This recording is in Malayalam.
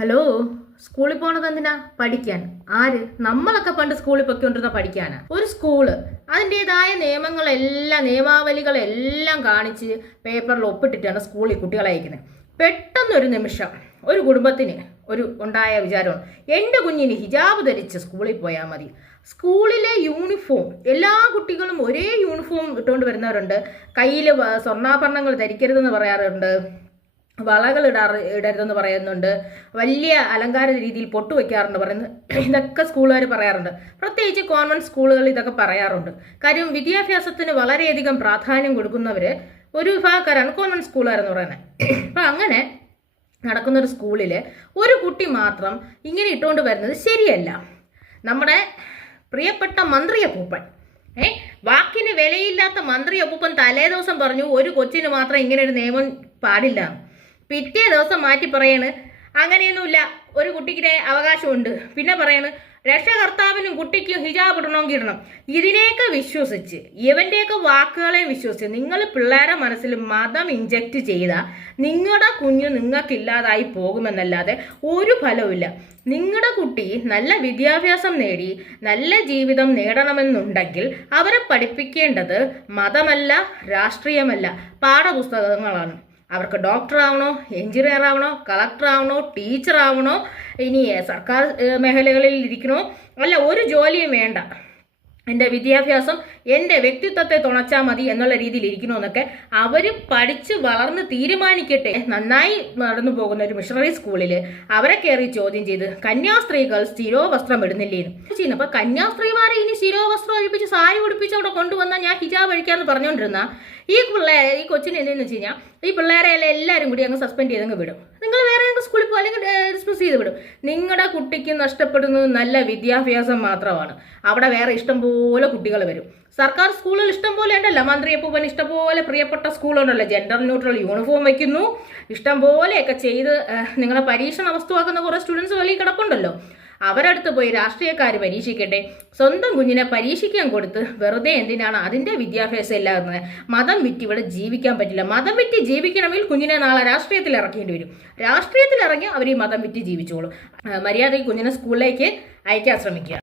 ഹലോ സ്കൂളിൽ പോണത് എന്തിനാ? പഠിക്കാൻ. ആര്? നമ്മളൊക്കെ പണ്ട് സ്കൂളിൽ പൊയ്ക്കൊണ്ടിരുന്ന പഠിക്കാനാ. ഒരു സ്കൂൾ. അതിന്റെതായ നിയമങ്ങളെല്ലാം നിയമാവലികളെല്ലാം കാണിച്ച് പേപ്പറിൽ ഒപ്പിട്ടിട്ടാണ് സ്കൂളിൽ കുട്ടികളെ അയക്കുന്നത്. പെട്ടെന്നൊരു നിമിഷം ഒരു കുടുംബത്തിന് ഒരു ഉണ്ടായ വിചാരമാണ്. എന്റെ കുഞ്ഞിന് ഹിജാബ് ധരിച്ച് സ്കൂളിൽ പോയാൽ മതി. സ്കൂളിലെ യൂണിഫോം എല്ലാ കുട്ടികളും ഒരേ യൂണിഫോം ഇട്ടുകൊണ്ട് വരുന്നവരുണ്ട്. കയ്യിൽ സ്വർണാഭരണങ്ങൾ ധരിക്കരുതെന്ന് പറയാറുണ്ട്. വളകൾ ഇടാറ് ഇടരുതെന്ന് പറയുന്നുണ്ട്. വലിയ അലങ്കാര രീതിയിൽ പൊട്ട് വയ്ക്കാറുണ്ട് പറയുന്നത് ഇതൊക്കെ സ്കൂളുകാർ പറയാറുണ്ട്. പ്രത്യേകിച്ച് കോൺവെന്റ് സ്കൂളുകളിൽ ഇതൊക്കെ പറയാറുണ്ട്. കാര്യം വിദ്യാഭ്യാസത്തിന് വളരെയധികം പ്രാധാന്യം കൊടുക്കുന്നവർ ഒരു വിഭാഗക്കാരാണ് കോൺവെന്റ് സ്കൂളുകാരെന്ന് പറയുന്നത് അപ്പം അങ്ങനെ നടക്കുന്ന ഒരു സ്കൂളിൽ ഒരു കുട്ടി മാത്രം ഇങ്ങനെ ഇട്ടുകൊണ്ട് വരുന്നത് ശരിയല്ല. നമ്മുടെ പ്രിയപ്പെട്ട മന്ത്രി അപ്പൂപ്പൻ ഏ? വാക്കിന് വിലയില്ലാത്ത മന്ത്രി അപ്പൂപ്പൻ തലേ ദിവസം പറഞ്ഞു ഒരു കൊച്ചിന് മാത്രം ഇങ്ങനെ ഒരു നിയമം പാടില്ല. പിറ്റേ ദിവസം മാറ്റി പറയാണ് അങ്ങനെയൊന്നുമില്ല ഒരു കുട്ടിക്ക് അവകാശമുണ്ട്. പിന്നെ പറയാണ് രക്ഷകർത്താവിനും കുട്ടിക്കും ഹിജാബ് ഇടണമെങ്കിൽ ഇടണം. ഇതിനെയൊക്കെ വിശ്വസിച്ച് ഇവന്റെയൊക്കെ വാക്കുകളെയും വിശ്വസിച്ച് നിങ്ങൾ പിള്ളേരെ മനസ്സിൽ മതം ഇഞ്ചക്ട് ചെയ്ത നിങ്ങളുടെ കുഞ്ഞ് നിങ്ങൾക്കില്ലാതായി പോകുമെന്നല്ലാതെ ഒരു ഫലവുമില്ല നിങ്ങളുടെ കുട്ടി നല്ല വിദ്യാഭ്യാസം നേടി നല്ല ജീവിതം നേടണമെന്നുണ്ടെങ്കിൽ അവരെ പഠിപ്പിക്കേണ്ടത് മതമല്ല രാഷ്ട്രീയമല്ല പാഠപുസ്തകങ്ങളാണ്. അവർക്ക് ഡോക്ടർ ആവണോ എഞ്ചിനീയർ ആവണോ കളക്ടർ ആവണോ ടീച്ചർ ആവണോ ഇനി സർക്കാർ മേഖലകളിൽ ഇരിക്കണോ അല്ല ഒരു ജോലിയും വേണ്ട. എന്റെ വിദ്യാഭ്യാസം എന്റെ വ്യക്തിത്വത്തെ തുണച്ചാൽ മതി എന്നുള്ള രീതിയിൽ ഇരിക്കണമെന്നൊക്കെ അവർ പഠിച്ച് വളർന്ന് തീരുമാനിക്കട്ടെ. നന്നായി നടന്നു പോകുന്ന ഒരു മിഷണറി സ്കൂളിൽ അവരെ കയറി ചോദ്യം ചെയ്ത് കന്യാസ്ത്രീകൾ സ്ഥിരോവസ്ത്രം ഇടുന്നില്ലേന്ന്. ചെയ്യുന്നു അപ്പം കന്യാസ്ത്രീമാരെ ഇനി സ്ഥിരോവസ്ത്രം ഒഴിപ്പിച്ച് സാരി ഉടുപ്പിച്ച് അവിടെ കൊണ്ടുവന്നാൽ ഞാൻ ഹിജാബ് ഒഴിക്കാമെന്ന് പറഞ്ഞുകൊണ്ടിരുന്ന ഈ പിള്ളേരെ ഈ കൊച്ചിന് എന്തെന്ന് വെച്ച് കഴിഞ്ഞാൽ ഈ പിള്ളേരെ എല്ലാവരും കൂടി അങ്ങ് സസ്പെൻഡ് ചെയ്തങ്ങ് വിടും. നിങ്ങൾ വേറെ അങ്ങ് സ്കൂളിൽ പോകും അല്ലെങ്കിൽ ഡിസ്മിസ് ചെയ്ത് വിടും. നിങ്ങളുടെ കുട്ടിക്ക് നഷ്ടപ്പെടുന്നത് നല്ല വിദ്യാഭ്യാസം മാത്രമാണ്. അവിടെ വേറെ ഇഷ്ടംപോലെ കുട്ടികൾ വരും. സർക്കാർ സ്കൂളിൽ ഇഷ്ടംപോലെ ഉണ്ടല്ലോ. മന്ത്രി അപ്പൂപ്പൻ ഇഷ്ടംപോലെ പ്രിയപ്പെട്ട സ്കൂളുണ്ടല്ലോ ജെൻഡർ ന്യൂട്രൽ യൂണിഫോം വയ്ക്കുന്നു ഇഷ്ടംപോലെയൊക്കെ ചെയ്ത് നിങ്ങളെ പരീക്ഷണ വസ്തുവാക്കുന്ന കുറേ സ്റ്റുഡൻസ് വലിയ കിടപ്പുണ്ടല്ലോ. അവരടുത്ത് പോയി രാഷ്ട്രീയക്കാർ പരീക്ഷിക്കട്ടെ. സ്വന്തം കുഞ്ഞിനെ പരീക്ഷിക്കാൻ കൊടുത്ത് വെറുതെ എന്തിനാണ് അതിന്റെ വിദ്യാഭ്യാസം ഇല്ലാതെ മതം വിറ്റ് ഇവിടെ ജീവിക്കാൻ പറ്റില്ല. മതം വിറ്റ് ജീവിക്കണമെങ്കിൽ കുഞ്ഞിനെ നാളെ രാഷ്ട്രീയത്തിൽ ഇറക്കേണ്ടി വരും. രാഷ്ട്രീയത്തിൽ ഇറങ്ങി അവർ ഈ മതം വിറ്റ് ജീവിച്ചോളും. മര്യാദയ്ക്ക് കുഞ്ഞിനെ സ്കൂളിലേക്ക് അയക്കാൻ ശ്രമിക്കുക.